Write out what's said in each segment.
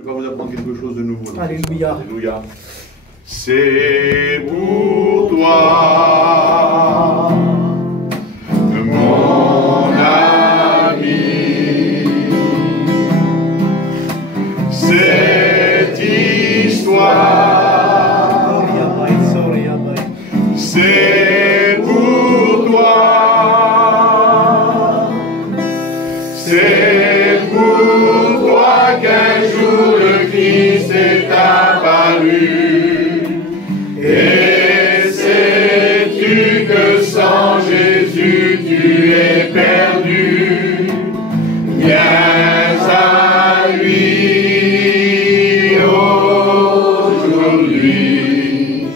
Je vais vous apprendre quelque chose de nouveau. Alléluia. Alléluia. C'est pour toi, mon ami, cette histoire, c'est pour toi, c'est pour toi qu'un jour le Christ est apparu. Et sais-tu que sans Jésus tu es perdu? Viens à lui aujourd'hui,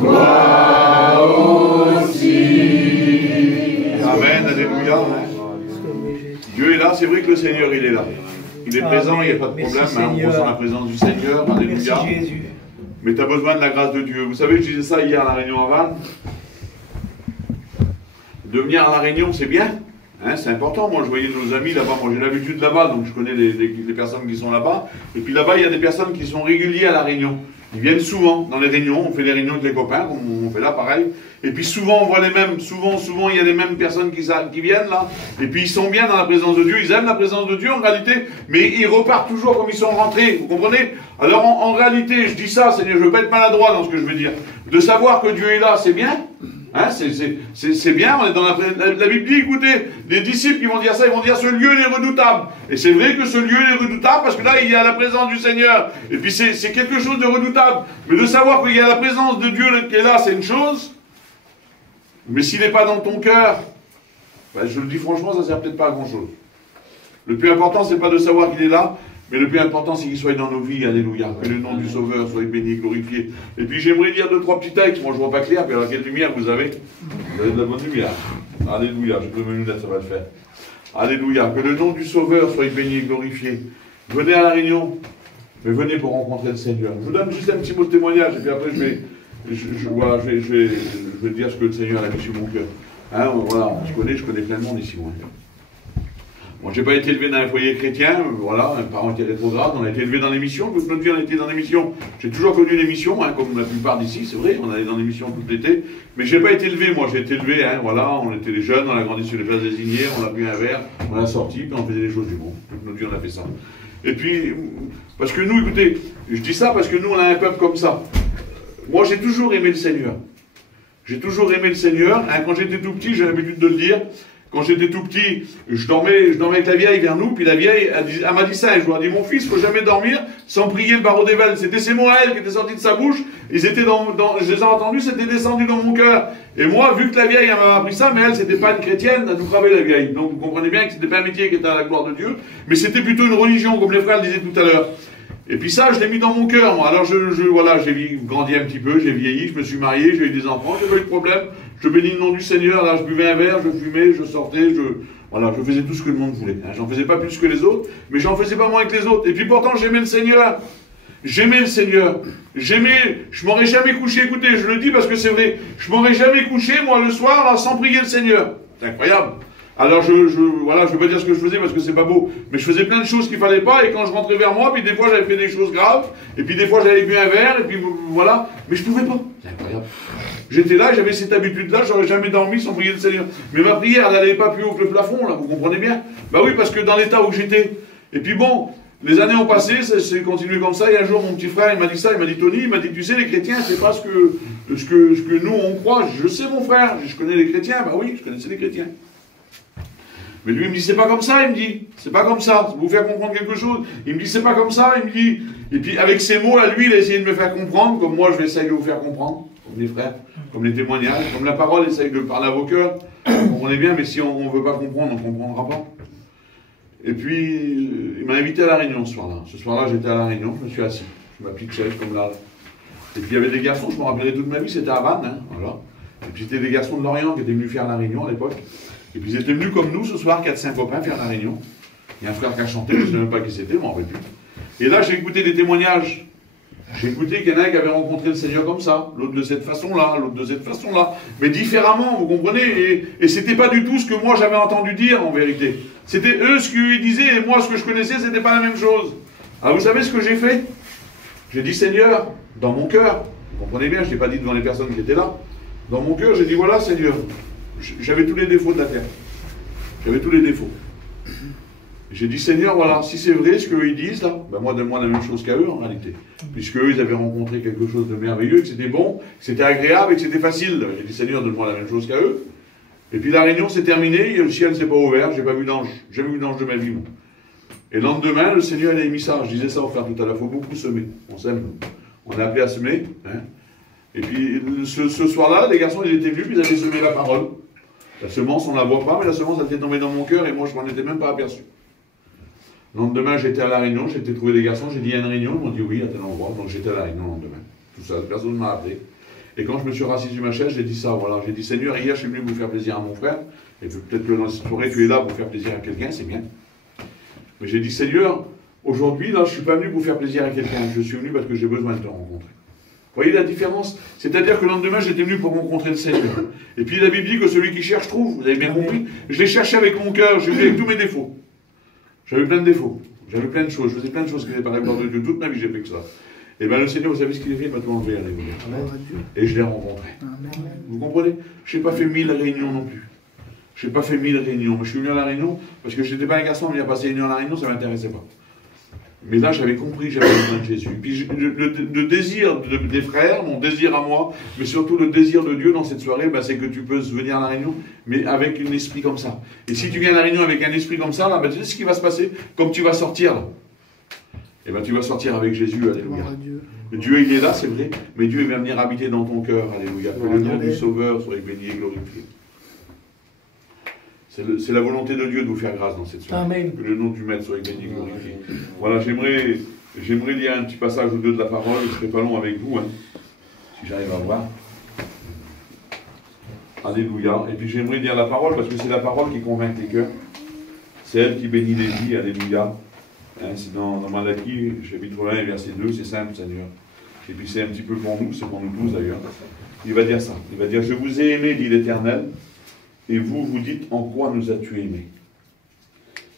toi aussi. Amen, alléluia. Dieu est là, c'est vrai que le Seigneur il est là. Il est présent, il n'y a pas de problème, on ressent la présence du Seigneur, alléluia. Merci Jésus. Mais tu as besoin de la grâce de Dieu. Vous savez, je disais ça hier à la réunion à Vannes. De venir à la réunion, c'est bien. Hein, c'est important. Moi, je voyais nos amis là-bas. Moi, j'ai l'habitude là-bas, donc je connais les personnes qui sont là-bas. Et puis là-bas, il y a des personnes qui sont réguliers à la réunion. Ils viennent souvent dans les réunions. On fait les réunions avec les copains, comme on fait là, pareil. Et puis souvent, on voit les mêmes. Souvent, il y a les mêmes personnes qui viennent là. Et puis ils sont bien dans la présence de Dieu. Ils aiment la présence de Dieu en réalité. Mais ils repartent toujours comme ils sont rentrés. Vous comprenez? Alors en réalité, je dis ça, Seigneur, je ne veux pas être maladroit dans ce que je veux dire. De savoir que Dieu est là, c'est bien. Hein, c'est bien, on est dans la Bible dit, écoutez, les disciples qui vont dire ça, ils vont dire ce lieu est redoutable. Et c'est vrai que ce lieu est redoutable parce que là, il y a la présence du Seigneur. Et puis c'est quelque chose de redoutable. Mais de savoir qu'il y a la présence de Dieu qui est là, c'est une chose. Mais s'il n'est pas dans ton cœur, ben, je le dis franchement, ça ne sert peut-être pas à grand-chose. Le plus important, c'est pas de savoir qu'il est là, mais le plus important, c'est qu'il soit dans nos vies, alléluia. Que le nom du Sauveur soit béni, glorifié. Et puis j'aimerais dire 2-3 petits textes. Moi, je ne vois pas clair, puis alors quelle lumière vous avez? Vous avez de la bonne lumière. Alléluia, je peux me lunettes, ça va le faire. Alléluia, que le nom du Sauveur soit béni et glorifié. Venez à la réunion, mais venez pour rencontrer le Seigneur. Je vous donne juste un petit mot de témoignage, et puis après, je vais dire ce que le Seigneur a mis sur mon cœur. Hein, voilà, je connais plein de monde ici, moi. Moi, je n'ai pas été élevé dans un foyer chrétien, voilà, mes parents étaient rétrogrades, on a été élevé dans l'émission, toute notre vie on a été dans l'émission. J'ai toujours connu l'émission, hein, comme la plupart d'ici, c'est vrai, on allait dans l'émission tout l'été, mais je n'ai pas été élevé, moi, j'ai été élevé, hein, voilà, on était les jeunes, on a grandi sur les places désignées, on a bu un verre, on a sorti, puis on faisait les choses du monde. Toute notre vie on a fait ça. Et puis, parce que nous, écoutez, je dis ça parce que nous on a un peuple comme ça. Moi j'ai toujours aimé le Seigneur. J'ai toujours aimé le Seigneur, hein, quand j'étais tout petit, j'ai l'habitude de le dire. Quand j'étais tout petit, je dormais avec la vieille vers nous, puis la vieille, elle m'a dit ça, et je lui ai dit, mon fils, il ne faut jamais dormir sans prier le barreau d'ével. C'était ces mots à elle qui étaient sortis de sa bouche, ils étaient je les ai entendus, c'était descendu dans mon cœur. Et moi, vu que la vieille, elle m'avait appris ça, mais elle, c'était pas une chrétienne, elle nous travaillait la vieille. Donc vous comprenez bien que c'était pas un métier qui était à la gloire de Dieu, mais c'était plutôt une religion, comme les frères le disaient tout à l'heure. Et puis ça, je l'ai mis dans mon cœur, moi. Alors voilà, j'ai grandi un petit peu, j'ai vieilli, je me suis marié, j'ai eu des enfants, j'ai pas eu de problème. Je bénis le nom du Seigneur, là je buvais un verre, je fumais, je sortais, voilà, je faisais tout ce que le monde voulait. Hein. J'en faisais pas plus que les autres, mais j'en faisais pas moins que les autres. Et puis pourtant, j'aimais le Seigneur. J'aimais le Seigneur. Je m'aurais jamais couché, écoutez, je le dis parce que c'est vrai, je m'aurais jamais couché, moi, le soir, là, sans prier le Seigneur. C'est incroyable. Alors voilà, je veux pas dire ce que je faisais parce que c'est pas beau, mais je faisais plein de choses qu'il fallait pas, et quand je rentrais vers moi, puis des fois j'avais fait des choses graves, et puis des fois j'avais bu un verre, et puis voilà, mais je pouvais pas. C'est incroyable. J'étais là, j'avais cette habitude-là, j'aurais jamais dormi sans prier le Seigneur. Mais ma prière, elle n'allait pas plus haut que le plafond, là, vous comprenez bien? Bah oui, parce que dans l'état où j'étais. Et puis bon, les années ont passé, c'est continué comme ça, et un jour mon petit frère, il m'a dit ça, il m'a dit, Tony, il m'a dit, tu sais, les chrétiens, c'est pas ce que nous on croit. Je sais, mon frère, je connais les chrétiens, bah oui, je connaissais les chrétiens. Mais lui, il me dit, c'est pas comme ça, il me dit. C'est pas comme ça. Ça vous faire comprendre quelque chose. Il me dit, c'est pas comme ça, il me dit. Et puis, avec ces mots, à lui, il a essayé de me faire comprendre, comme moi, je vais essayer de vous faire comprendre, comme les frères, comme les témoignages, comme la parole essaye de parler à vos cœurs. Vous comprenez bien, mais si on ne veut pas comprendre, on ne comprendra pas. Et puis, il m'a invité à la réunion ce soir-là. Ce soir-là, j'étais à la réunion, je me suis assis. Je m'applique chaise comme là. Et puis, il y avait des garçons, je me rappellerai toute ma vie, c'était à Vannes, hein, voilà. Et puis, c'était des garçons de Lorient qui étaient venus faire la réunion à l'époque. Et puis ils étaient venus comme nous ce soir, 4-5 copains, faire la réunion. Il y a un frère qui a chanté, je ne sais même pas qui c'était, je m'en rappelle plus. Et là, j'ai écouté des témoignages. J'ai écouté qu'il y en a un qui avait rencontré le Seigneur comme ça, l'autre de cette façon-là, l'autre de cette façon-là, mais différemment, vous comprenez, et c'était pas du tout ce que moi j'avais entendu dire en vérité. C'était eux ce qu'ils disaient, et moi ce que je connaissais, c'était pas la même chose. Alors vous savez ce que j'ai fait? J'ai dit Seigneur, dans mon cœur, vous comprenez bien, je ne l'ai pas dit devant les personnes qui étaient là, dans mon cœur j'ai dit voilà Seigneur, j'avais tous les défauts de la terre. J'avais tous les défauts. J'ai dit Seigneur, voilà, si c'est vrai ce qu'eux ils disent là, ben moi donne-moi la même chose qu'à eux en réalité. Puisque eux ils avaient rencontré quelque chose de merveilleux, que c'était bon, que c'était agréable et que c'était facile. J'ai dit Seigneur, donne-moi la même chose qu'à eux. Et puis la réunion s'est terminée, le ciel ne s'est pas ouvert, j'ai pas vu d'ange. J'ai jamais vu d'ange de ma vie, moi. Et le lendemain, le Seigneur il a émis ça. Je disais ça au frère tout à l'heure, il faut beaucoup semer. On sème. On est appelé à semer. Hein. Et puis ce soir-là, les garçons ils étaient venus, puis ils avaient semé la parole. La semence, on ne la voit pas, mais la semence elle était tombée dans mon cœur et moi je m'en étais même pas aperçu. Le lendemain, j'étais à la réunion, j'ai été trouver des garçons, j'ai dit il y a une réunion, ils m'ont dit oui à tel endroit, donc j'étais à la réunion le lendemain. Tout ça, personne ne m'a appelé. Et quand je me suis rassis sur ma chaise, j'ai dit ça, voilà, j'ai dit Seigneur, hier je suis venu vous faire plaisir à mon frère, et peut-être que dans cette soirée tu es là pour faire plaisir à quelqu'un, c'est bien. Mais j'ai dit Seigneur, aujourd'hui là je ne suis pas venu pour faire plaisir à quelqu'un, je suis venu parce que j'ai besoin de te rencontrer. Vous voyez la différence? C'est-à-dire que le lendemain, j'étais venu pour rencontrer le Seigneur. Et puis la Bible dit que celui qui cherche trouve, vous avez bien compris? Je l'ai cherché avec mon cœur, j'ai vu avec tous mes défauts. J'avais plein de défauts, j'avais plein de choses, je faisais plein de choses qui n'étaient pas la gloire de Dieu. Toute ma vie, j'ai fait que ça. Et bien le Seigneur, vous savez ce qu'il a fait? Il m'a tout enlevé, alléluia. Et je l'ai rencontré. Vous comprenez? Je n'ai pas fait 1000 réunions non plus. Je n'ai pas fait 1000 réunions. Mais je suis venu à la réunion parce que je n'étais pas un garçon à venir passer une nuit à la réunion, ça ne m'intéressait pas. Mais là, j'avais compris que j'avais besoin de Jésus. Puis le désir des frères, mon désir à moi, mais surtout le désir de Dieu dans cette soirée, ben, c'est que tu peux venir à la réunion, mais avec un esprit comme ça. Et si tu viens à la réunion avec un esprit comme ça, là, ben, tu sais ce qui va se passer? Comme tu vas sortir, là. Et ben, tu vas sortir avec Jésus, alléluia. Dieu, il est là, c'est vrai, mais Dieu va venir habiter dans ton cœur, alléluia. Que le nom du Sauveur soit béni et glorifié. C'est la volonté de Dieu de vous faire grâce dans cette soirée. Amen. Que le nom du Maître soit béni et glorifié. Voilà, j'aimerais lire un petit passage ou deux de la parole, je ne serai pas long avec vous, hein, si j'arrive à voir. Alléluia. Et puis j'aimerais lire la parole parce que c'est la parole qui convainc les cœurs. C'est elle qui bénit les vies, alléluia. Hein, c'est dans Malachie, chapitre 1, verset 2, c'est simple, Seigneur. Et puis c'est un petit peu pour nous, c'est pour nous tous d'ailleurs. Il va dire ça. Il va dire, je vous ai aimé, dit l'Éternel. Et vous, vous dites, en quoi nous as-tu aimés?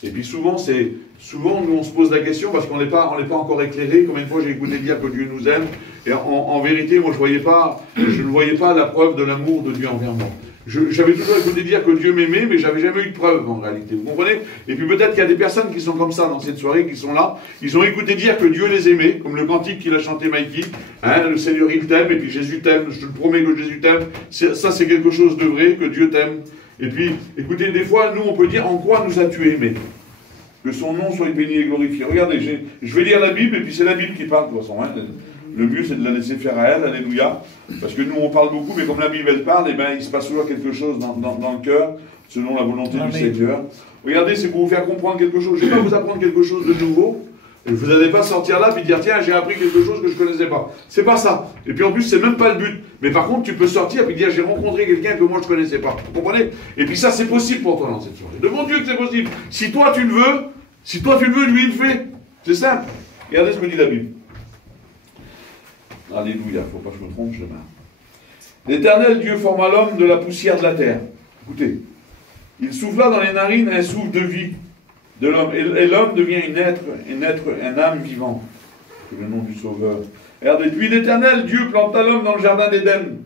Et puis souvent, nous on se pose la question parce qu'on n'est pas encore éclairé. Combien de fois j'ai écouté dire que Dieu nous aime? Et en vérité, moi je ne voyais pas la preuve de l'amour de Dieu envers moi. J'avais toujours écouté dire que Dieu m'aimait, mais j'avais jamais eu de preuve en réalité. Vous comprenez? Et puis peut-être qu'il y a des personnes qui sont comme ça dans cette soirée, qui sont là. Ils ont écouté dire que Dieu les aimait, comme le cantique qu'il a chanté Mikey. Hein, le Seigneur il t'aime, et puis Jésus t'aime. Je te promets que Jésus t'aime. Ça c'est quelque chose de vrai, que Dieu t'aime. Et puis, écoutez, des fois, nous, on peut dire, en quoi nous as-tu aimés? Que son nom soit béni et glorifié. Regardez, je vais lire la Bible, et puis c'est la Bible qui parle, de toute façon. Hein. Le mieux, c'est de la laisser faire à elle, alléluia. Parce que nous, on parle beaucoup, mais comme la Bible, elle parle, eh ben, il se passe toujours quelque chose dans le cœur, selon la volonté du Seigneur. Regardez, c'est pour vous faire comprendre quelque chose. Je ne vais pas vous apprendre quelque chose de nouveau. Vous n'allez pas sortir là et dire tiens j'ai appris quelque chose que je ne connaissais pas. C'est pas ça. Et puis en plus c'est même pas le but. Mais par contre tu peux sortir et dire j'ai rencontré quelqu'un que moi je ne connaissais pas. Vous comprenez? Et puis ça c'est possible pour toi dans cette soirée. Devant Dieu que c'est possible. Si toi tu le veux, lui il le fait. C'est simple. Regardez ce que dit la Bible. Alléluia, il ne faut pas que je me trompe, je démarre. L'Éternel Dieu forma l'homme de la poussière de la terre. Écoutez. Il souffla dans les narines un souffle de vie de l'homme. Et l'homme devient un âme vivante. C'est le nom du Sauveur. Regardez, puis l'Éternel Dieu planta l'homme dans le jardin d'Éden,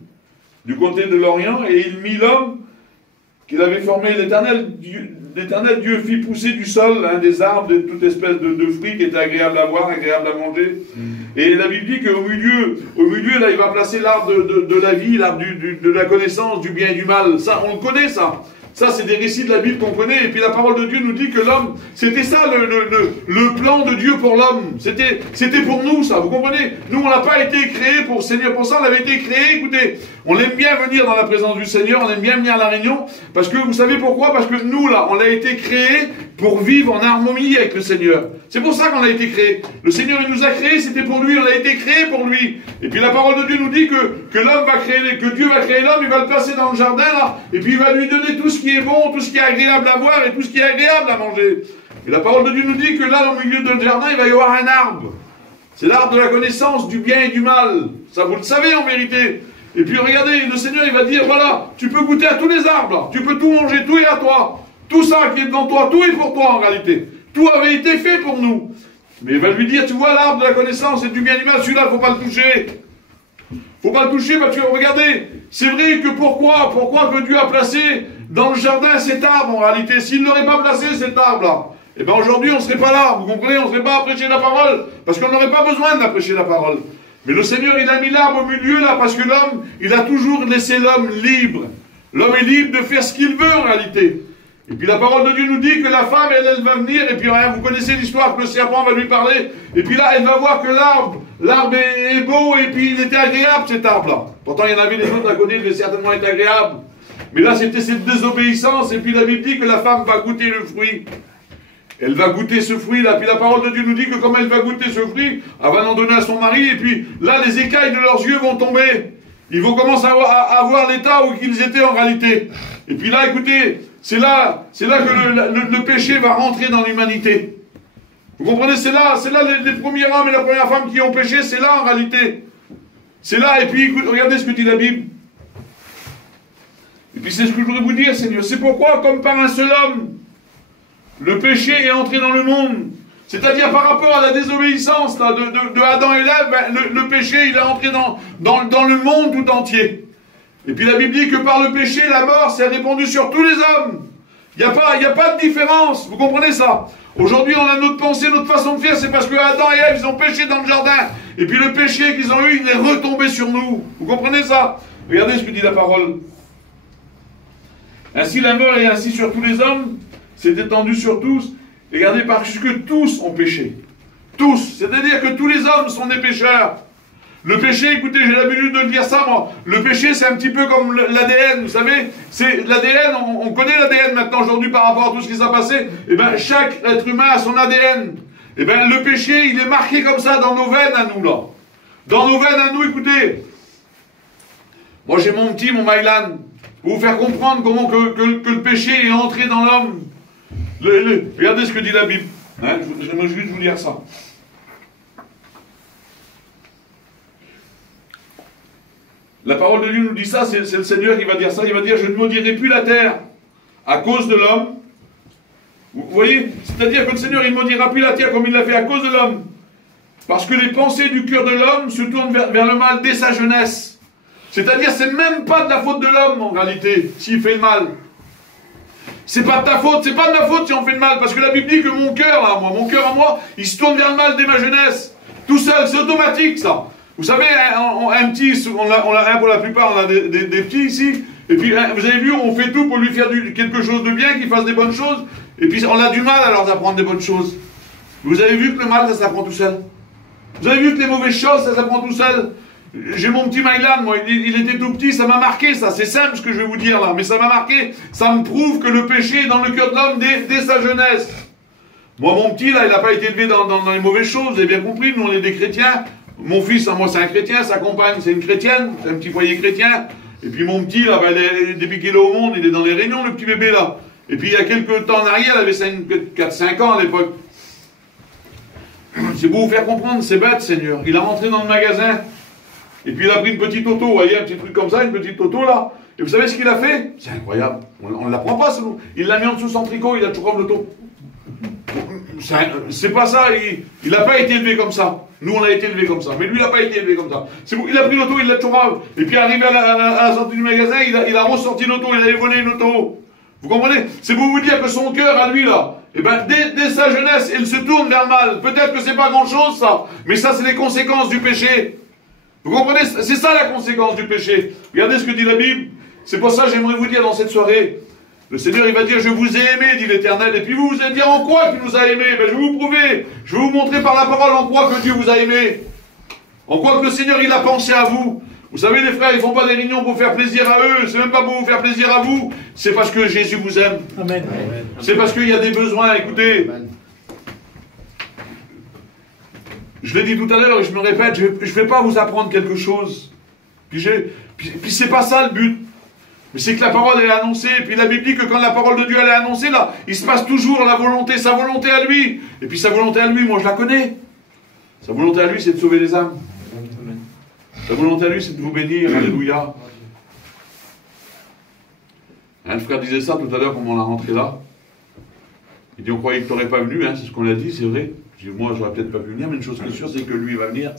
du côté de l'Orient, et il mit l'homme qu'il avait formé. L'Éternel Dieu fit pousser du sol des arbres, de toute espèce de fruits qui étaient agréables à voir, agréables à manger. Et la Bible dit qu'au milieu, là, il va placer l'arbre de la vie, l'arbre de la connaissance, du bien et du mal. Ça, on le connaît, ça. Ça, c'est des récits de la Bible qu'on connaît. Et puis la parole de Dieu nous dit que l'homme, c'était ça le plan de Dieu pour l'homme. C'était pour nous, ça. Vous comprenez? Nous, on n'a pas été créés pour Seigneur. Pour ça, on avait été créés. Écoutez, on aime bien venir dans la présence du Seigneur. On aime bien venir à la réunion. Parce que, vous savez pourquoi? Parce que nous, là, on a été créés pour vivre en harmonie avec le Seigneur. C'est pour ça qu'on a été créés. Le Seigneur, il nous a créés, c'était pour lui. On a été créés pour lui. Et puis la parole de Dieu nous dit que l'homme va créer, que Dieu va créer l'homme, il va le placer dans le jardin, là. Et puis il va lui donner tout ce qui est bon, tout ce qui est agréable à voir et tout ce qui est agréable à manger. Et la parole de Dieu nous dit que là, au milieu du jardin, il va y avoir un arbre. C'est l'arbre de la connaissance du bien et du mal. Ça, vous le savez en vérité. Et puis regardez, le Seigneur, il va dire, voilà, tu peux goûter à tous les arbres, là. Tu peux tout manger, tout est à toi. Tout ça qui est devant toi, tout est pour toi en réalité. Tout avait été fait pour nous. Mais il va lui dire, tu vois l'arbre de la connaissance et du bien et du mal, celui-là, il ne faut pas le toucher. Faut pas le toucher parce que, regardez, c'est vrai que pourquoi que Dieu a placé dans le jardin cet arbre en réalité? S'il ne l'aurait pas placé cet arbre-là, eh bien aujourd'hui on ne serait pas là, vous comprenez? On ne serait pas à prêcher la parole, parce qu'on n'aurait pas besoin de la prêcher la parole. Mais le Seigneur, il a mis l'arbre au milieu là, parce que l'homme, il a toujours laissé l'homme libre. L'homme est libre de faire ce qu'il veut en réalité. Et puis la parole de Dieu nous dit que la femme, elle va venir, et puis vous connaissez l'histoire que le serpent va lui parler, et puis là, elle va voir que l'arbre est beau, et puis il était agréable cet arbre-là. Pourtant, il y en avait des autres à côté, il devait certainement être agréable. Mais là, c'était cette désobéissance, et puis la Bible dit que la femme va goûter le fruit. Elle va goûter ce fruit-là, puis la parole de Dieu nous dit que comme elle va goûter ce fruit, elle va en donner à son mari, et puis là, les écailles de leurs yeux vont tomber. Ils vont commencer à voir l'état où ils étaient en réalité. Et puis là, écoutez, c'est là que le péché va rentrer dans l'humanité. Vous comprenez? C'est là les premiers hommes et la première femme qui ont péché, c'est là en réalité. C'est là, et puis écoute, regardez ce que dit la Bible. Et puis c'est ce que je voudrais vous dire, Seigneur. C'est pourquoi, comme par un seul homme, le péché est entré dans le monde. C'est-à-dire par rapport à la désobéissance là, de Adam et Ève, le péché il est entré dans le monde tout entier. Et puis la Bible dit que par le péché, la mort s'est répandue sur tous les hommes. Il n'y a pas de différence, vous comprenez ça? Aujourd'hui, on a notre pensée, notre façon de faire, c'est parce que Adam et Ève, ils ont péché dans le jardin. Et puis le péché qu'ils ont eu, il est retombé sur nous. Vous comprenez ça? Regardez ce que dit la parole. Ainsi la mort est ainsi sur tous les hommes, c'est étendu sur tous. Regardez, parce que tous ont péché. Tous. C'est-à-dire que tous les hommes sont des pécheurs. Le péché, écoutez, j'ai l'habitude de le dire ça, moi. Le péché, c'est un petit peu comme l'ADN, vous savez. C'est l'ADN, on connaît l'ADN maintenant aujourd'hui par rapport à tout ce qui s'est passé. Eh bien, chaque être humain a son ADN. Eh bien, le péché, il est marqué comme ça dans nos veines à nous, là. Dans nos veines à nous, écoutez. Moi, j'ai mon petit, mon Mylan, pour vous faire comprendre comment que le péché est entré dans l'homme. Regardez ce que dit la Bible. Hein, j'aimerais juste vous lire ça. La parole de Dieu nous dit ça, c'est le Seigneur qui va dire ça. Il va dire, je ne maudirai plus la terre à cause de l'homme. Vous voyez? C'est-à-dire que le Seigneur, il ne maudira plus la terre comme il l'a fait à cause de l'homme. Parce que les pensées du cœur de l'homme se tournent vers le mal dès sa jeunesse. C'est-à-dire, c'est même pas de la faute de l'homme, en réalité, s'il fait le mal. C'est pas de ta faute, c'est pas de ma faute si on fait le mal, parce que la Bible dit que mon cœur à moi, il se tourne vers le mal dès ma jeunesse. Tout seul, c'est automatique ça. Vous savez, un petit, on a pour la plupart, on a des petits ici, et puis vous avez vu, on fait tout pour lui faire quelque chose de bien, qu'il fasse des bonnes choses, et puis on a du mal à leur apprendre des bonnes choses. Vous avez vu que le mal, ça s'apprend tout seul. Vous avez vu que les mauvaises choses, ça s'apprend tout seul. J'ai mon petit Mylan, moi, il était tout petit, ça m'a marqué, ça, c'est simple ce que je vais vous dire là, mais ça m'a marqué, ça me prouve que le péché est dans le cœur de l'homme dès sa jeunesse. Moi, mon petit, là, il n'a pas été élevé dans les mauvaises choses, vous avez bien compris, nous on est des chrétiens, mon fils, moi c'est un chrétien, sa compagne c'est une chrétienne, c'est un petit foyer chrétien, et puis mon petit, là, depuis qu'il est au monde, il est dans les réunions, le petit bébé là, et puis il y a quelques temps en arrière, il avait 4-5 ans à l'époque. C'est pour vous faire comprendre, c'est bête, Seigneur, il est rentré dans le magasin, et puis il a pris une petite auto, vous voyez, un petit truc comme ça, une petite auto là. Et vous savez ce qu'il a fait? C'est incroyable. On ne l'apprend pas, il l'a mis en dessous son tricot, il a toujours l'auto. C'est pas ça, il n'a pas été élevé comme ça. Nous on a été élevé comme ça, mais lui il n'a pas été élevé comme ça. Il a pris l'auto, il l'a toujours. Et puis arrivé à la sortie du magasin, il a ressorti l'auto, il avait volé une auto. Vous comprenez? C'est pour vous dire que son cœur à lui là, eh ben, dès sa jeunesse, il se tourne vers le mal. Peut-être que c'est pas grand chose ça, mais ça c'est les conséquences du péché. Vous comprenez? C'est ça la conséquence du péché. Regardez ce que dit la Bible. C'est pour ça que j'aimerais vous dire dans cette soirée. Le Seigneur, il va dire, je vous ai aimé, dit l'Éternel. Et puis vous allez dire, en quoi qu'il nous a aimé? Ben, je vais vous prouver. Je vais vous montrer par la parole en quoi que Dieu vous a aimé. En quoi que le Seigneur, il a pensé à vous. Vous savez, les frères, ils ne font pas des réunions pour faire plaisir à eux. C'est même pas pour vous faire plaisir à vous. C'est parce que Jésus vous aime. Amen. C'est parce qu'il y a des besoins. Écoutez. Amen. Je l'ai dit tout à l'heure et je me répète, je ne vais pas vous apprendre quelque chose. Puis c'est pas ça le but. Mais c'est que la parole elle est annoncée. Et puis la Bible dit que quand la parole de Dieu elle est annoncée, là, il se passe toujours la volonté, sa volonté à lui. Et puis sa volonté à lui, moi je la connais. Sa volonté à lui, c'est de sauver les âmes. Sa volonté à lui, c'est de vous bénir. Alléluia. Le frère disait ça tout à l'heure, comme on l'a rentré là. Il dit, on croyait que tu n'aurais pas venu, hein, c'est ce qu'on a dit, c'est vrai. Je dis, moi, j'aurais peut-être pas pu venir, mais une chose qui est sûre, c'est que lui, il va venir.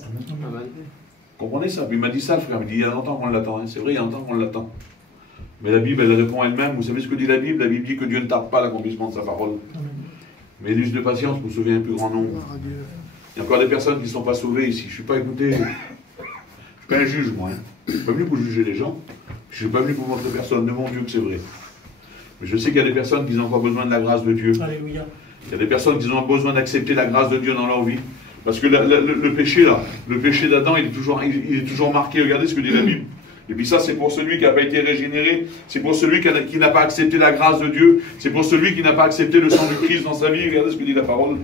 Comprenez ça? Puis il m'a dit ça, le frère. Il me dit, il y a longtemps qu'on l'attend. Hein. C'est vrai, il y a longtemps qu'on l'attend. Mais la Bible, elle répond elle-même. Vous savez ce que dit la Bible? La Bible dit que Dieu ne tarde pas l'accomplissement de sa parole. Mais l'use de patience pour sauver un plus grand nombre. Il y a encore des personnes qui ne sont pas sauvées ici. Je ne suis pas écouté. Je ne suis pas un juge, moi. Hein. Je ne suis pas venu pour juger les gens. Je ne suis pas venu pour montrer personne. De mon Dieu que c'est vrai. Mais je sais qu'il y a des personnes qui ont encore besoin de la grâce de Dieu. Alléluia. Il y a des personnes qui ont besoin d'accepter la grâce de Dieu dans leur vie. Parce que le péché, là, le péché d'Adam, il est toujours marqué. Regardez ce que dit la Bible. Et puis ça, c'est pour celui qui n'a pas été régénéré. C'est pour celui qui n'a pas accepté la grâce de Dieu. C'est pour celui qui n'a pas accepté le sang du Christ dans sa vie. Regardez ce que dit la parole.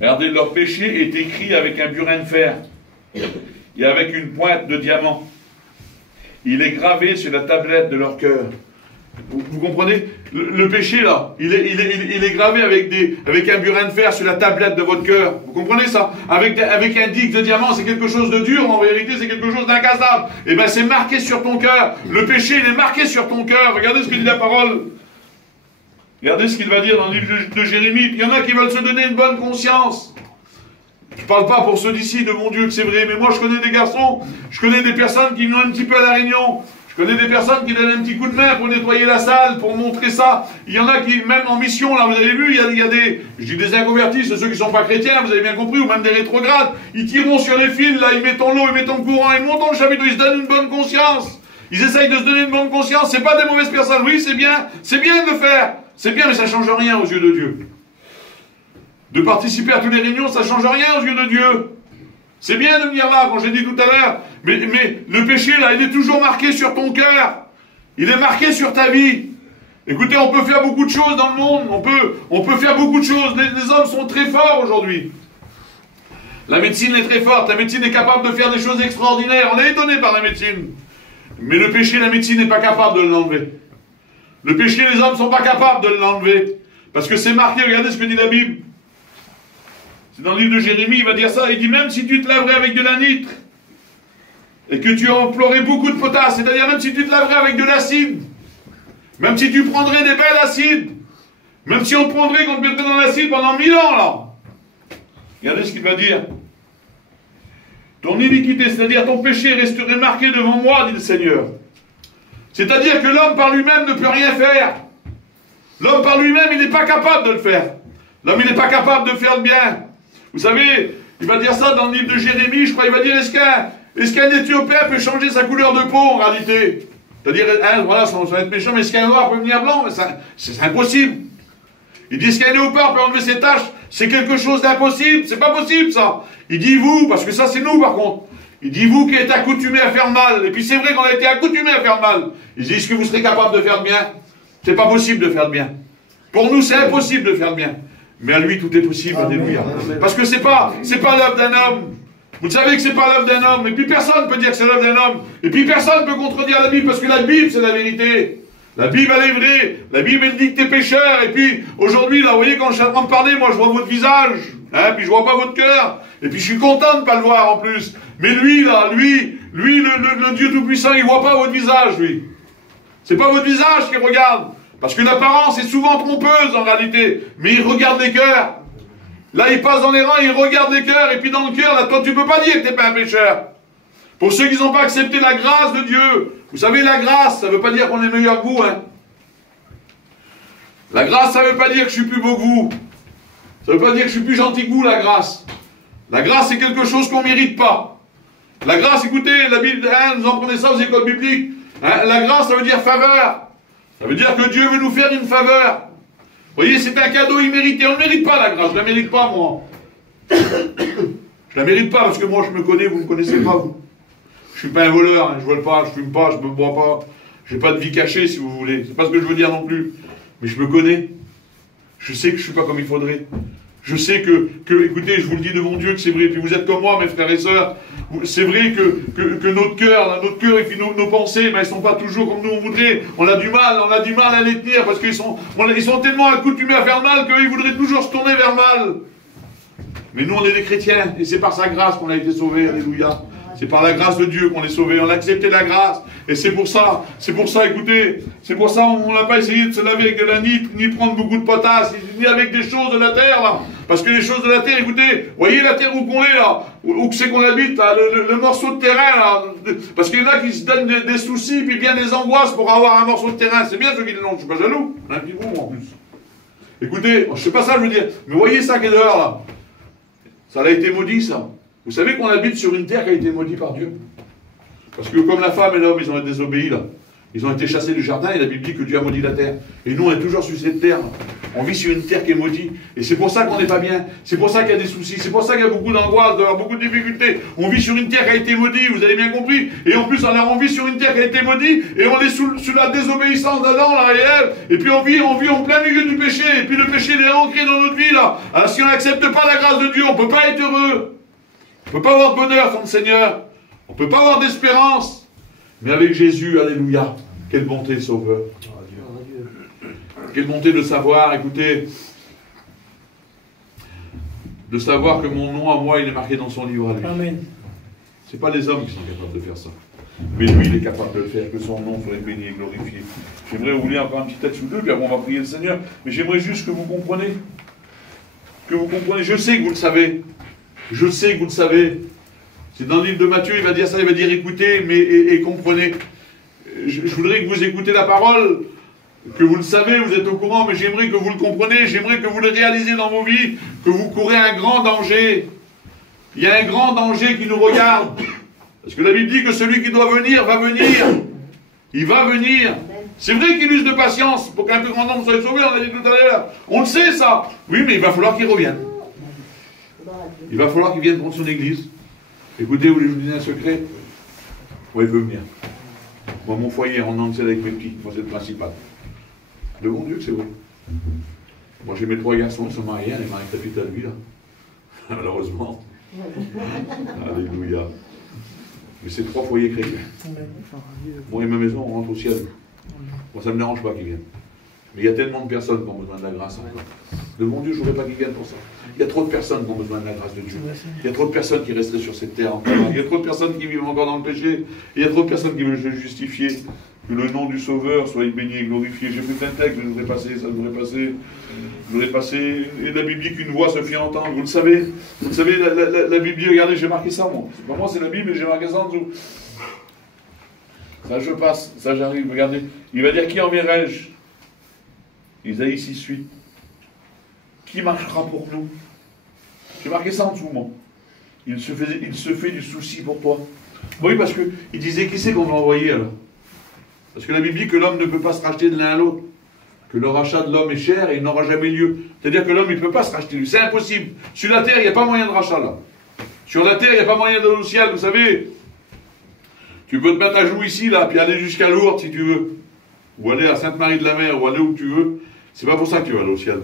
Regardez, leur péché est écrit avec un burin de fer et avec une pointe de diamant. Il est gravé sur la tablette de leur cœur. Vous comprenez? Le péché, là, il est gravé avec un burin de fer sur la tablette de votre cœur. Vous comprenez ça? Avec un digue de diamant, c'est quelque chose de dur, en vérité, c'est quelque chose d'incassable. Et bien, c'est marqué sur ton cœur. Le péché, il est marqué sur ton cœur. Regardez ce que dit la parole. Regardez ce qu'il va dire dans le livre de Jérémie. Il y en a qui veulent se donner une bonne conscience. Je ne parle pas pour ceux d'ici, de mon Dieu, que c'est vrai, mais moi, je connais des garçons, je connais des personnes qui viennent un petit peu à la réunion. Je connais des personnes qui donnent un petit coup de main pour nettoyer la salle, pour montrer ça. Il y en a qui, même en mission, là, vous avez vu, il y a des, je dis des inconvertis, c'est ceux qui ne sont pas chrétiens, vous avez bien compris, ou même des rétrogrades. Ils tireront sur les fils, là, ils mettent en l'eau, ils mettent en courant, ils montent dans le chapiteau, ils se donnent une bonne conscience. Ils essayent de se donner une bonne conscience. C'est pas des mauvaises personnes. Oui, c'est bien de le faire. C'est bien, mais ça ne change rien aux yeux de Dieu. De participer à toutes les réunions, ça ne change rien aux yeux de Dieu. C'est bien de venir là, comme j'ai dit tout à l'heure. Mais le péché, là, il est toujours marqué sur ton cœur. Il est marqué sur ta vie. Écoutez, on peut faire beaucoup de choses dans le monde. On peut faire beaucoup de choses. Les hommes sont très forts aujourd'hui. La médecine est très forte. La médecine est capable de faire des choses extraordinaires. On est étonné par la médecine. Mais le péché, la médecine n'est pas capable de l'enlever. Le péché, les hommes ne sont pas capables de l'enlever. Parce que c'est marqué, regardez ce que dit la Bible. C'est dans le livre de Jérémie, il va dire ça. Il dit, même si tu te laverais avec de la nitre, et que tu emploierais beaucoup de potasse, c'est-à-dire même si tu te laverais avec de l'acide, même si tu prendrais des belles acides, même si on te prendrait, qu'on te mettrait dans l'acide pendant 1000 ans, là. Regardez ce qu'il va dire. Ton iniquité, c'est-à-dire ton péché, resterait marqué devant moi, dit le Seigneur. C'est-à-dire que l'homme par lui-même ne peut rien faire. L'homme par lui-même, il n'est pas capable de le faire. L'homme, il n'est pas capable de faire le bien. Vous savez, il va dire ça dans le livre de Jérémie, je crois, il va dire, est-ce qu'un Éthiopien peut changer sa couleur de peau, en réalité? C'est-à-dire, hein, voilà, ça va être méchant, mais est-ce qu'un noir peut devenir blanc? C'est impossible. Il dit, est-ce qu'un léopard peut enlever ses taches? C'est quelque chose d'impossible, c'est pas possible, ça. Il dit, vous, parce que ça, c'est nous, par contre. Il dit, vous qui êtes accoutumés à faire mal, et puis c'est vrai qu'on a été accoutumés à faire mal. Il dit, est-ce que vous serez capable de faire le bien? C'est pas possible de faire le bien. Pour nous, c'est impossible de faire le bien. Mais à lui, tout est possible, alléluia. Parce que c'est pas l'œuvre d'un homme. Vous savez que c'est pas l'œuvre d'un homme. Et puis personne ne peut dire que c'est l'œuvre d'un homme. Et puis personne ne peut contredire la Bible, parce que la Bible, c'est la vérité. La Bible, elle est vraie. La Bible, elle dit que t'es pécheur. Et puis, aujourd'hui, là, vous voyez, quand je suis en train de parler, moi, je vois votre visage. Hein, puis je vois pas votre cœur. Et puis, je suis content de ne pas le voir, en plus. Mais lui, là, lui, le Dieu Tout-Puissant, il voit pas votre visage, lui. C'est pas votre visage qu'il regarde. Parce que l'apparence est souvent trompeuse, en réalité. Mais il regarde les cœurs. Là, il passe dans les rangs, il regarde les cœurs. Et puis, dans le cœur, là, toi, tu peux pas dire que t'es pas un pécheur. Pour ceux qui n'ont pas accepté la grâce de Dieu, vous savez, la grâce, ça ne veut pas dire qu'on est meilleur que vous. Hein. La grâce, ça ne veut pas dire que je suis plus beau que vous. Ça ne veut pas dire que je suis plus gentil que vous, la grâce. La grâce, c'est quelque chose qu'on ne mérite pas. La grâce, écoutez, la Bible, hein, nous en prenez ça aux écoles bibliques. Hein, la grâce, ça veut dire faveur. Ça veut dire que Dieu veut nous faire une faveur. Vous voyez, c'est un cadeau immérité. On ne mérite pas la grâce. Je ne la mérite pas, moi. Je ne la mérite pas parce que moi, je me connais, vous ne me connaissez pas, vous. Je suis pas un voleur, hein, je vole pas, je fume pas, je me bois pas. J'ai pas de vie cachée, si vous voulez. C'est pas ce que je veux dire non plus. Mais je me connais. Je sais que je suis pas comme il faudrait. Je sais que écoutez, je vous le dis de mon Dieu que c'est vrai. Puis vous êtes comme moi, mes frères et sœurs. C'est vrai que notre cœur et puis nos pensées, ben, elles sont pas toujours comme nous on voudrait. On a du mal à les tenir parce qu'ils sont tellement accoutumés à faire le mal qu'ils voudraient toujours se tourner vers le mal. Mais nous, on est des chrétiens et c'est par sa grâce qu'on a été sauvés. Alléluia. C'est par la grâce de Dieu qu'on est sauvé. On a accepté la grâce. Et c'est pour ça, écoutez, c'est pour ça on n'a pas essayé de se laver avec de la nitre, ni prendre beaucoup de potasse, ni avec des choses de la terre, là. Parce que les choses de la terre, écoutez, voyez la terre où qu'on est, là, où c'est qu'on habite, là, le morceau de terrain, là. Parce qu'il y en a qui se donnent des soucis, puis bien des angoisses pour avoir un morceau de terrain. C'est bien ceux qui disent non, je suis pas jaloux. Un petit bout, en plus. Écoutez, je sais pas ça, je veux dire, mais voyez ça qui est dehors, là. Ça a été maudit, ça. Vous savez qu'on habite sur une terre qui a été maudite par Dieu. Parce que comme la femme et l'homme, ils ont été désobéis, là. Ils ont été chassés du jardin et la Bible dit que Dieu a maudit la terre. Et nous, on est toujours sur cette terre. On vit sur une terre qui est maudite. Et c'est pour ça qu'on n'est pas bien. C'est pour ça qu'il y a des soucis. C'est pour ça qu'il y a beaucoup d'angoisse, beaucoup de difficultés. On vit sur une terre qui a été maudite, vous avez bien compris. Et en plus, on vit sur une terre qui a été maudite. Et on est sous la désobéissance d'Adam, là, et Ève. Et puis on vit en plein milieu du péché. Et puis le péché il est ancré dans notre vie, là. Alors si on n'accepte pas la grâce de Dieu, on ne peut pas être heureux. On ne peut pas avoir de bonheur sans le Seigneur. On ne peut pas avoir d'espérance. Mais avec Jésus, alléluia. Quelle bonté, Sauveur. Quelle bonté de savoir, écoutez, de savoir que mon nom à moi, il est marqué dans son livre à lui. Amen. Ce n'est pas les hommes qui sont capables de faire ça. Mais lui, il est capable de le faire, que son nom soit béni et glorifié. J'aimerais vous lire encore un petit texte ou deux, puis après on va prier le Seigneur. Mais j'aimerais juste que vous compreniez. Que vous compreniez. Je sais que vous le savez. Je sais que vous le savez. C'est dans le livre de Matthieu, il va dire ça, il va dire écoutez, mais et comprenez. Je voudrais que vous écoutez la parole, que vous le savez, vous êtes au courant, mais j'aimerais que vous le compreniez, j'aimerais que vous le réalisiez dans vos vies, que vous courez un grand danger. Il y a un grand danger qui nous regarde. Parce que la Bible dit que celui qui doit venir va venir. Il va venir. C'est vrai qu'il use de patience pour qu'un plus grand nombre soit sauvé, on a dit tout à l'heure. On le sait ça. Oui, mais il va falloir qu'il revienne. Il va falloir qu'il vienne prendre son église. Écoutez, vous voulez que je vous dise un secret? Oui, il peut venir. Moi, mon foyer en Ansel avec mes petits, moi c'est le principal. De mon Dieu, c'est vrai. Moi j'ai mes trois garçons, ils sont mariés, les maris tapis à lui, là. Malheureusement. Alléluia. Mais c'est trois foyers chrétiens. Moi et ma maison, on rentre au ciel. Moi, ça ne me dérange pas qu'ils viennent. Mais il y a tellement de personnes qui ont besoin de la grâce encore. De mon Dieu, je ne voudrais pas qu'ils viennent pour ça. Il y a trop de personnes qui ont besoin de la grâce de Dieu. Il y a trop de personnes qui resteraient sur cette terre encore. Il y a trop de personnes qui vivent encore dans le péché. Il y a trop de personnes qui veulent se justifier. Que le nom du Sauveur soit béni et glorifié. J'ai fait plein de textes, je voudrais passer, ça voudrait passer. Je voudrais passer. Et la Bible dit qu'une voix se fit entendre. Vous le savez. Vous le savez, la Bible dit, regardez, j'ai marqué ça, moi. C'est pas moi, c'est la Bible, mais j'ai marqué ça en dessous. Ça, je passe. Ça, j'arrive. Regardez. Il va dire, qui enverrai-je? Isaïe 6:8. Qui marchera pour nous? J'ai marqué ça en dessous, moi. Il se fait du souci pour toi. Oui, parce qu'il disait, qui c'est qu'on va envoyer alors? Parce que la Bible dit que l'homme ne peut pas se racheter de l'un à l'autre. Que le rachat de l'homme est cher et il n'aura jamais lieu. C'est-à-dire que l'homme, il ne peut pas se racheter lui. C'est impossible. Sur la terre, il n'y a pas moyen de rachat, là. Sur la terre, il n'y a pas moyen d'aller au ciel, vous savez. Tu peux te mettre à genoux ici, là, puis aller jusqu'à Lourdes, si tu veux. Ou aller à Sainte-Marie-de-la-Mer, ou aller où tu veux. C'est pas pour ça que tu vas aller au ciel.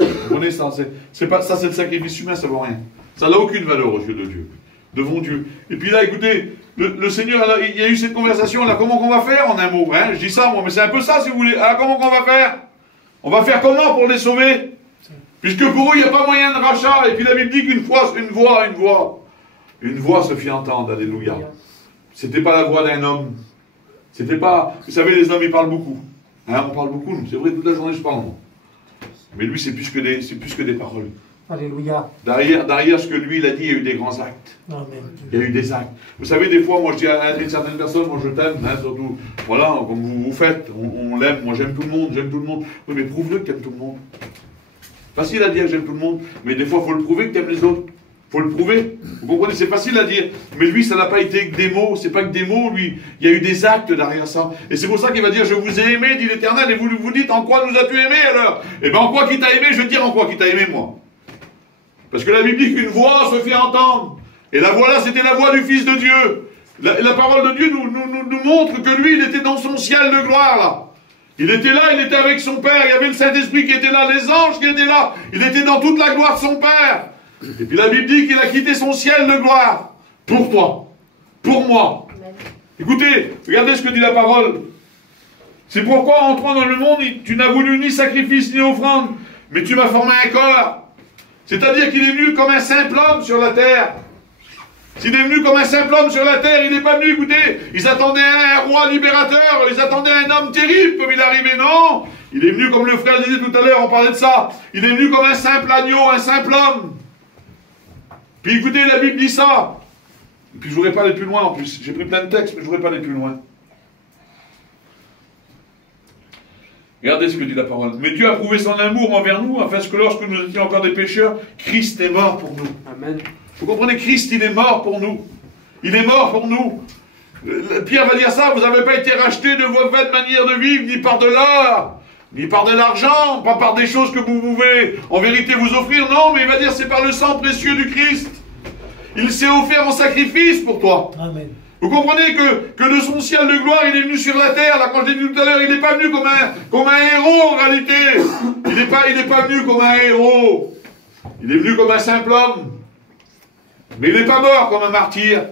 Vous comprenez ça? C'est le sacrifice humain, ça vaut rien. Ça n'a aucune valeur aux yeux de Dieu. Devant Dieu. Et puis là, écoutez, le Seigneur, là, il y a eu cette conversation, là, comment qu'on va faire en un mot, hein? Je dis ça, moi, mais c'est un peu ça, si vous voulez. Alors, comment qu'on va faire? On va faire comment pour les sauver? Puisque pour eux, il n'y a pas moyen de rachat. Et puis la Bible dit qu'une voix se fit entendre, alléluia. C'était pas la voix d'un homme. C'était pas... Vous savez, les hommes, ils parlent beaucoup. Hein, on parle beaucoup, nous. C'est vrai, toute la journée, je parle, moi. Mais lui, c'est plus que des paroles. Alléluia. Derrière ce que lui, il a dit, il y a eu des grands actes. Amen. Il y a eu des actes. Vous savez, des fois, moi, je dis à une certaine personne, moi, je t'aime, hein, surtout, voilà, comme vous faites, on l'aime, moi, j'aime tout le monde. Oui, mais prouve-le que t'aimes tout le monde. Facile à dire que j'aime tout le monde, mais des fois, il faut le prouver que t'aimes les autres. Il faut le prouver. Vous comprenez, c'est facile à dire. Mais lui, ça n'a pas été que des mots. C'est pas que des mots, lui. Il y a eu des actes derrière ça. Et c'est pour ça qu'il va dire, je vous ai aimé, dit l'Éternel. Et vous vous dites, en quoi nous as-tu aimé alors? Eh bien, en quoi qu'il t'a aimé, je veux dire en quoi qu'il t'a aimé, moi. Parce que la Bible dit qu'une voix se fit entendre. Et la voix là, c'était la voix du Fils de Dieu. La parole de Dieu nous montre que lui, il était dans son ciel de gloire, là. Il était là, il était avec son Père. Il y avait le Saint-Esprit qui était là, les anges qui étaient là. Il était dans toute la gloire de son Père. Et puis la Bible dit qu'il a quitté son ciel de gloire. Pour toi. Pour moi. Écoutez, regardez ce que dit la parole. C'est pourquoi, entrant dans le monde, tu n'as voulu ni sacrifice ni offrande, mais tu m'as formé un corps. C'est-à-dire qu'il est venu comme un simple homme sur la terre. S'il est venu comme un simple homme sur la terre, il n'est pas venu, écoutez, ils attendaient un roi libérateur, ils attendaient un homme terrible comme il est arrivé, non. Il est venu, comme le frère disait tout à l'heure, on parlait de ça, il est venu comme un simple agneau, un simple homme. Puis écoutez, la Bible dit ça. Et puis je ne voudrais pas aller plus loin en plus, j'ai pris plein de textes, mais je ne voudrais pas aller plus loin. Regardez ce que dit la parole. Mais Dieu a prouvé son amour envers nous, afin que lorsque nous étions encore des pécheurs, Christ est mort pour nous. Amen. Vous comprenez, Christ, il est mort pour nous. Il est mort pour nous. Pierre va dire ça, vous n'avez pas été rachetés de vos vaines manières de vivre, ni par de l'or, ni par de l'argent, pas par des choses que vous pouvez en vérité vous offrir, non, mais il va dire c'est par le sang précieux du Christ. Il s'est offert en sacrifice pour toi. Amen. Vous comprenez que de son ciel de gloire, il est venu sur la terre. Là, quand je l'ai dit tout à l'heure, il n'est pas venu comme un héros en réalité. Il n'est pas venu comme un héros. Il est venu comme un simple homme. Mais il n'est pas mort comme un martyr.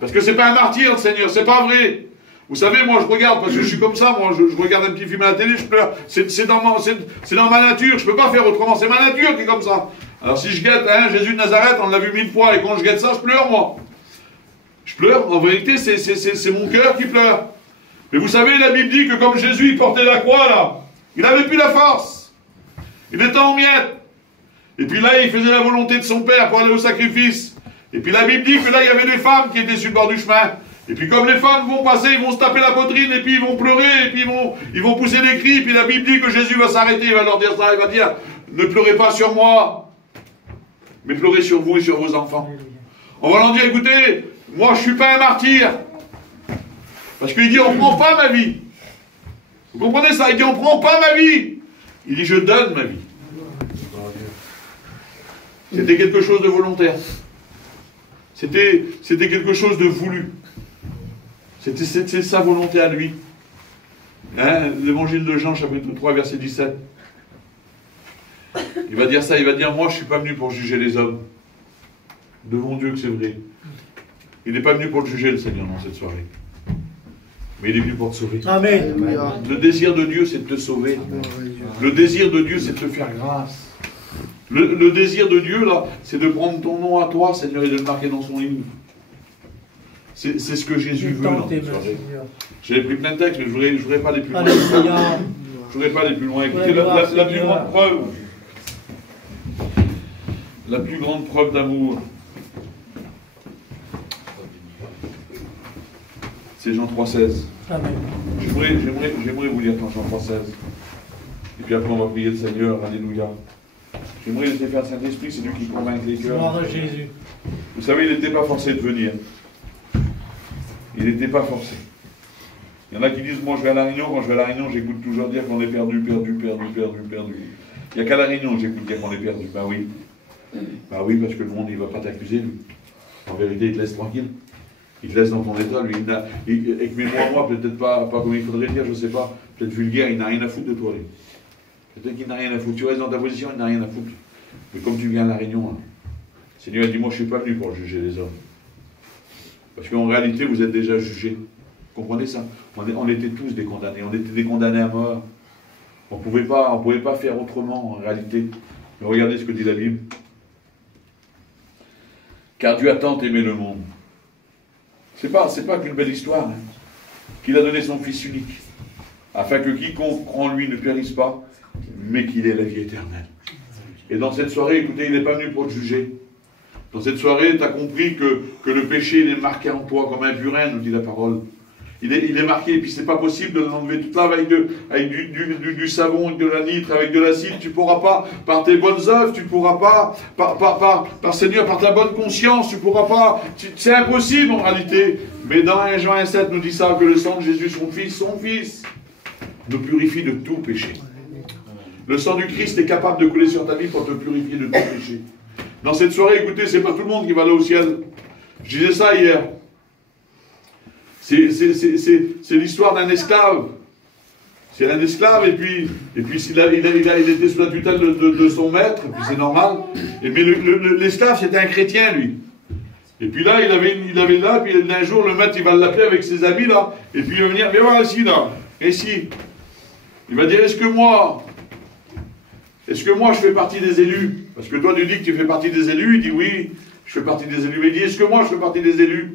Parce que c'est pas un martyr, le Seigneur, c'est pas vrai. Vous savez, moi je regarde, parce que je suis comme ça, moi je regarde un petit film à la télé, je pleure. C'est dans ma nature, je peux pas faire autrement, c'est ma nature qui est comme ça. Alors si je guette Jésus de Nazareth, on l'a vu 1000 fois, et quand je guette ça, je pleure moi. Je pleure, en vérité, c'est mon cœur qui pleure. Mais vous savez, la Bible dit que comme Jésus, il portait la croix là, il n'avait plus la force. Il était en miettes. Et puis là, il faisait la volonté de son Père pour aller au sacrifice. Et puis la Bible dit que là, il y avait des femmes qui étaient sur le bord du chemin. Et puis comme les femmes vont passer, ils vont se taper la poitrine, et puis ils vont pleurer, et puis ils vont pousser des cris. Et puis la Bible dit que Jésus va s'arrêter, il va leur dire ça, il va dire, ne pleurez pas sur moi, mais pleurez sur vous et sur vos enfants. On va leur dire, écoutez, moi je ne suis pas un martyr. Parce qu'il dit, on ne prend pas ma vie. Vous comprenez ça? Il dit, on ne prend pas ma vie. Il dit, je donne ma vie. C'était quelque chose de volontaire. C'était quelque chose de voulu. C'était sa volonté à lui. Hein, l'évangile de Jean, chapitre 3, verset 17. Il va dire ça, il va dire, moi je ne suis pas venu pour juger les hommes. Devant Dieu que c'est vrai. Il n'est pas venu pour le juger, le Seigneur, dans cette soirée. Mais il est venu pour te sauver. Amen. Le désir de Dieu, c'est de te sauver. Le désir de Dieu, c'est de te faire grâce. Le désir de Dieu, là, c'est de prendre ton nom à toi, Seigneur, et de le marquer dans son livre. C'est ce que Jésus veut dans cette soirée. J'avais pris plein de textes, mais je ne voudrais pas aller plus loin. Je ne voudrais pas aller plus loin. Écoutez, la plus grande preuve, la plus grande preuve d'amour, c'est Jean 3,16. J'aimerais vous lire dans Jean 3,16. Et puis après, on va prier le Seigneur. Alléluia. J'aimerais laisser faire le Saint-Esprit, c'est lui qui convainc les cœurs. Jésus. Vous savez, il n'était pas forcé de venir. Il n'était pas forcé. Il y en a qui disent, moi je vais à la Réunion, quand je vais à la Réunion, j'écoute toujours dire qu'on est perdu. Il n'y a qu'à la Réunion, j'écoute dire qu'on est perdu. Ben oui. Ben oui, parce que le monde, il ne va pas t'accuser, lui. En vérité, il te laisse tranquille. Il te laisse dans ton état, lui. Avec mes moi, peut-être pas comme il faudrait dire, je ne sais pas. Peut-être vulgaire, il n'a rien à foutre de toi, lui. Peut-être qu'il n'a rien à foutre. Tu restes dans ta position, il n'a rien à foutre. Mais comme tu viens à la Réunion, hein, le Seigneur a dit, moi je ne suis pas venu pour juger les hommes. Parce qu'en réalité, vous êtes déjà jugés. Vous comprenez ça? On était tous des condamnés. On était des condamnés à mort. On ne pouvait pas faire autrement, en réalité. Mais regardez ce que dit la Bible. Car Dieu a tant aimé le monde. C'est pas qu'une belle histoire, hein, qu'il a donné son Fils unique, afin que quiconque croit en lui ne périsse pas, mais qu'il ait la vie éternelle. Et dans cette soirée, écoutez, il n'est pas venu pour te juger. Dans cette soirée, tu as compris que le péché, il est marqué en toi comme un burin, nous dit la parole. Il est marqué, et puis c'est pas possible de l'enlever toute là avec du savon, avec de la nitre, avec de l'acide. Tu ne pourras pas, par tes bonnes œuvres, tu ne pourras pas, par Seigneur, par ta bonne conscience, tu ne pourras pas. C'est impossible en réalité. Mais dans 1 Jean 1,7 nous dit ça, que le sang de Jésus, son Fils, nous purifie de tout péché. Le sang du Christ est capable de couler sur ta vie pour te purifier de tout péché. Dans cette soirée, écoutez, c'est pas tout le monde qui va aller au ciel. Je disais ça hier. C'est l'histoire d'un esclave. C'est un esclave, et puis il était sous la tutelle de son maître, et puis c'est normal. Mais l'esclave, c'était un chrétien, lui. Et puis là, il avait là, puis un jour, le maître, il va l'appeler avec ses amis, là, et puis il va venir, viens voir ici, là, ici. Il va dire, est-ce que moi, je fais partie des élus? Parce que toi, tu dis que tu fais partie des élus. Il dit, oui, Je fais partie des élus. Mais il dit, est-ce que moi je fais partie des élus?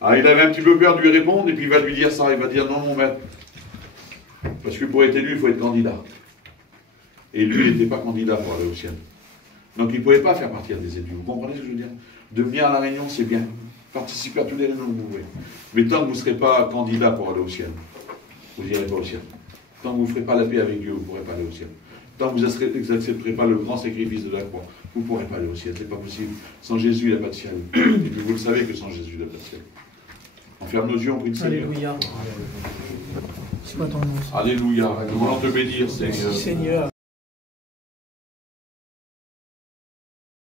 Ah, il avait un petit peu peur de lui répondre, et puis il va lui dire ça. Il va dire, non, mon maître. Parce que pour être élu, il faut être candidat. Et lui, il n'était pas candidat pour aller au ciel. Donc il ne pouvait pas faire partie des élus. Vous comprenez ce que je veux dire? De venir à la réunion, c'est bien. Participer à toutes les réunions que vous pouvez. Mais tant que vous ne serez pas candidat pour aller au ciel, vous n'irez pas au ciel. Tant que vous ne ferez pas la paix avec Dieu, vous ne pourrez pas aller au ciel. Tant que vous n'accepterez pas le grand sacrifice de la croix, vous ne pourrez pas aller au ciel. Ce n'est pas possible. Sans Jésus, il n'y a pas de ciel. Et puis vous le savez que sans Jésus, il n'y a pas de ciel. On ferme nos yeux, on prie le Seigneur. Alléluia. Soit ton nom. Alléluia. Nous voulons te bénir, Seigneur. Seigneur.